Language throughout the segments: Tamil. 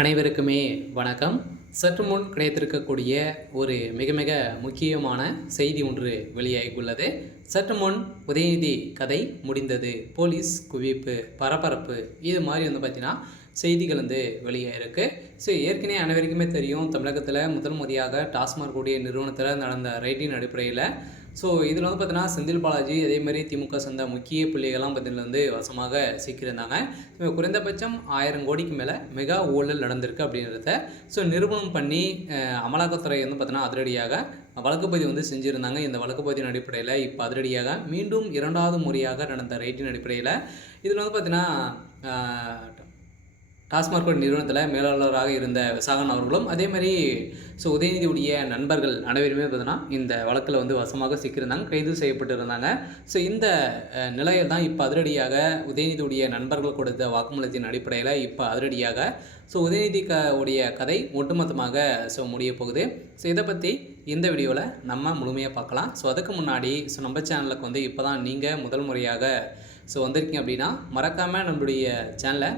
அனைவருக்குமே வணக்கம். சற்று முன் கிடைத்திருக்கக்கூடிய ஒரு மிக மிக முக்கியமான செய்தி ஒன்று வெளியாகியுள்ளது. சற்று முன் உதயநிதி கதை முடிந்தது, போலீஸ் குவிப்பு, பரபரப்பு, இது மாதிரி பார்த்தீங்கன்னா செய்திகள் வெளியாகிருக்கு. ஸோ ஏற்கனவே அனைவருக்குமே தெரியும், தமிழகத்தில் முதல் முறையாக டாஸ்மாக் கூடிய நிறுவனத்தில் நடந்த ரைட்டின் அடிப்படையில் ஸோ இதில் பார்த்தீங்கன்னா செந்தில் பாலாஜி அதேமாதிரி திமுக சேர்ந்த முக்கிய புள்ளிகள்லாம் பார்த்தீங்கன்னா வசமாக சிக்கியிருந்தாங்க. குறைந்தபட்சம் 1000 கோடிக்கு மேலே மெகா ஊழல் நடந்திருக்கு அப்படின்றத நிரூபணம் பண்ணி அமலாக்கத்துறை பார்த்தீங்கன்னா அதிரடியாக வழக்குப்பதிவு செஞ்சுருந்தாங்க. இந்த வழக்குப்பதிவின் அடிப்படையில் இப்போ அதிரடியாக மீண்டும் 2வது முறையாக நடந்த ரைட்டின் அடிப்படையில் இதில் பார்த்தீங்கன்னா டாஸ்மாக் நிறுவனத்தில் மேலாளராக இருந்த விசாகன் அவர்களும் அதேமாதிரி உதயநிதியுடைய நண்பர்கள் அனைவருமே பார்த்தீங்கன்னா இந்த வழக்கில் வசமாக சிக்கியிருந்தாங்க, கைது செய்யப்பட்டு இருந்தாங்க. இந்த நிலையில் தான் இப்போ அதிரடியாக உதயநிதியுடைய நண்பர்கள் கொடுத்த வாக்குமூலத்தின் அடிப்படையில் இப்போ அதிரடியாக உதயநிதி உடைய கதை ஒட்டுமொத்தமாக முடிய போகுது. இதை பற்றி இந்த வீடியோவில் நம்ம முழுமையாக பார்க்கலாம். அதுக்கு முன்னாடி நம்ம சேனலுக்கு இப்போ தான் நீங்கள் முதல் முறையாக வந்திருக்கீங்க அப்படின்னா மறக்காமல் நம்மளுடைய சேனலை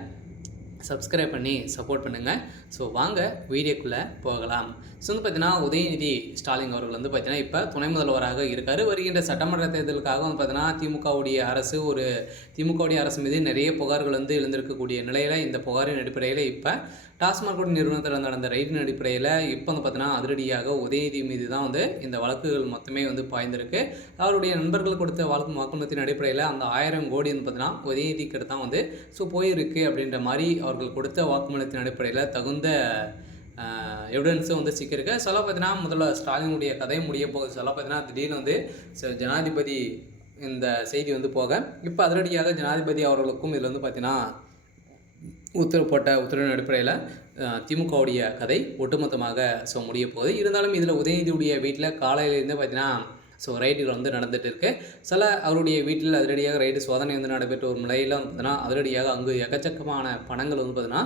சப்ஸ்கிரைப் பண்ணி சப்போர்ட் பண்ணுங்கள். வாங்க வீடியோக்குள்ளே போகலாம். பார்த்தீங்கன்னா உதயநிதி ஸ்டாலின் அவர்கள் பார்த்தீங்கன்னா இப்போ துணை முதல்வராக இருக்கார். வருகின்ற சட்டமன்ற தேர்தலுக்காக பார்த்தீங்கன்னா திமுகவுடைய அரசு மீது நிறைய புகார்கள் எழுந்திருக்கக்கூடிய நிலையில் இந்த புகாரின் அடிப்படையில் இப்போ டாஸ்மாக் நிறுவனத்தில் நடந்த ரைட்டின் அடிப்படையில் இப்போ பார்த்தீங்கன்னா அதிரடியாக உதயநிதி மீது தான் இந்த வழக்குகள் மொத்தமே பாய்ந்திருக்கு. அவருடைய நண்பர்கள் கொடுத்த வாக்குமூலத்தின் அடிப்படையில் அந்த 1000 கோடி பார்த்தீங்கன்னா உதயநிதிக்கிட்ட தான் போயிருக்கு அப்படின்ற மாதிரி அவர்கள் கொடுத்த வாக்குமூலத்தின் அடிப்படையில் தகுந்த எவிடன்ஸும் சிக்கியிருக்கு. சொல்ல பார்த்தீங்கன்னா முதல்ல ஸ்டாலினுடைய கதை முடிய போகுது. சொல்ல பார்த்தீங்கன்னா திடீர்னு ஜனாதிபதி இந்த செய்தி போக இப்போ அதிரடியாக ஜனாதிபதி அவர்களுக்கும் இதில் பார்த்தீங்கன்னா உத்தரவின் அடிப்படையில் திமுகவுடைய கதை ஒட்டுமொத்தமாக முடிய போகுது. இருந்தாலும் இதில் உதயநிதியுடைய வீட்டில் காலையிலேருந்து பார்த்தீங்கன்னா ரைடுகள் நடந்துகிட்டு இருக்குது. அவருடைய வீட்டில் அதிரடியாக ரைடு சோதனை நடைபெற்ற ஒரு நிலையில் பார்த்தீங்கன்னா அதிரடியாக அங்கு எக்கச்சக்கமான பணங்கள் பார்த்தீங்கன்னா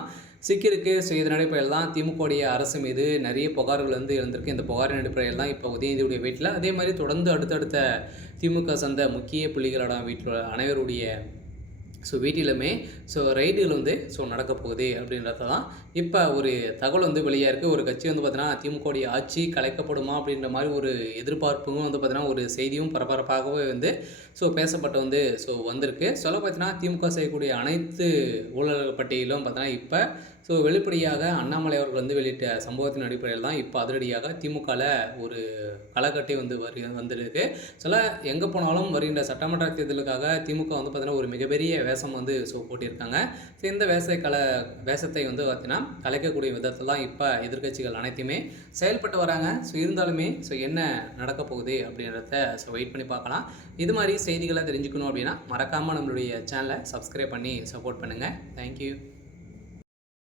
சிக்கியிருக்கு. இதன் அடிப்படையில் தான் திமுகவுடைய அரசு மீது நிறைய புகார்கள் இருந்திருக்கு. இந்த புகாரின் அடிப்படையில் தான் இப்போ உதயநிதியுடைய வீட்டில் அதே மாதிரி தொடர்ந்து அடுத்தடுத்த திமுக சார்ந்த முக்கிய புள்ளிகளோட வீட்டில் அனைவருடைய வீட்டிலுமே ரைடுகள் நடக்க போகுது அப்படின்றத தான் இப்போ ஒரு தகவல் வெளியாக இருக்குது. ஒரு கட்சி பார்த்தீங்கன்னா திமுகவுடைய ஆட்சி கலைக்கப்படுமா அப்படின்ற மாதிரி ஒரு எதிர்பார்ப்பும் பார்த்தீங்கன்னா ஒரு செய்தியும் பரபரப்பாகவே பேசப்பட்டு வந்திருக்கு. பார்த்தீங்கன்னா திமுக செய்யக்கூடிய அனைத்து ஊழல் பட்டியலும் பார்த்தீங்கன்னா இப்போ வெளிப்படையாக அண்ணாமலை அவர்கள் வெளியிட்ட சம்பவத்தின் அடிப்படையில் தான் இப்போ அதிரடியாக திமுகவில் ஒரு களைக்கட்டி வந்திருக்கு. எங்கே போனாலும் வருகின்ற சட்டமன்ற தேர்தலுக்காக திமுக பார்த்தீங்கன்னா ஒரு மிகப்பெரிய வேஷம் போட்டியிருக்காங்க. இந்த வேஷத்தை பார்த்தீங்கன்னா கலைக்கக்கூடிய விதத்தில் தான் இப்போ எதிர்கட்சிகள் அனைத்துமே செயல்பட்டு வராங்க. இருந்தாலுமே என்ன நடக்க போகுது அப்படின்றத வெயிட் பண்ணி பார்க்கலாம். இது மாதிரி செய்திகளை தெரிஞ்சுக்கணும் அப்படின்னா மறக்காமல் நம்மளுடைய சேனலை சப்ஸ்கிரைப் பண்ணி சப்போர்ட் பண்ணுங்கள். தேங்க்யூ.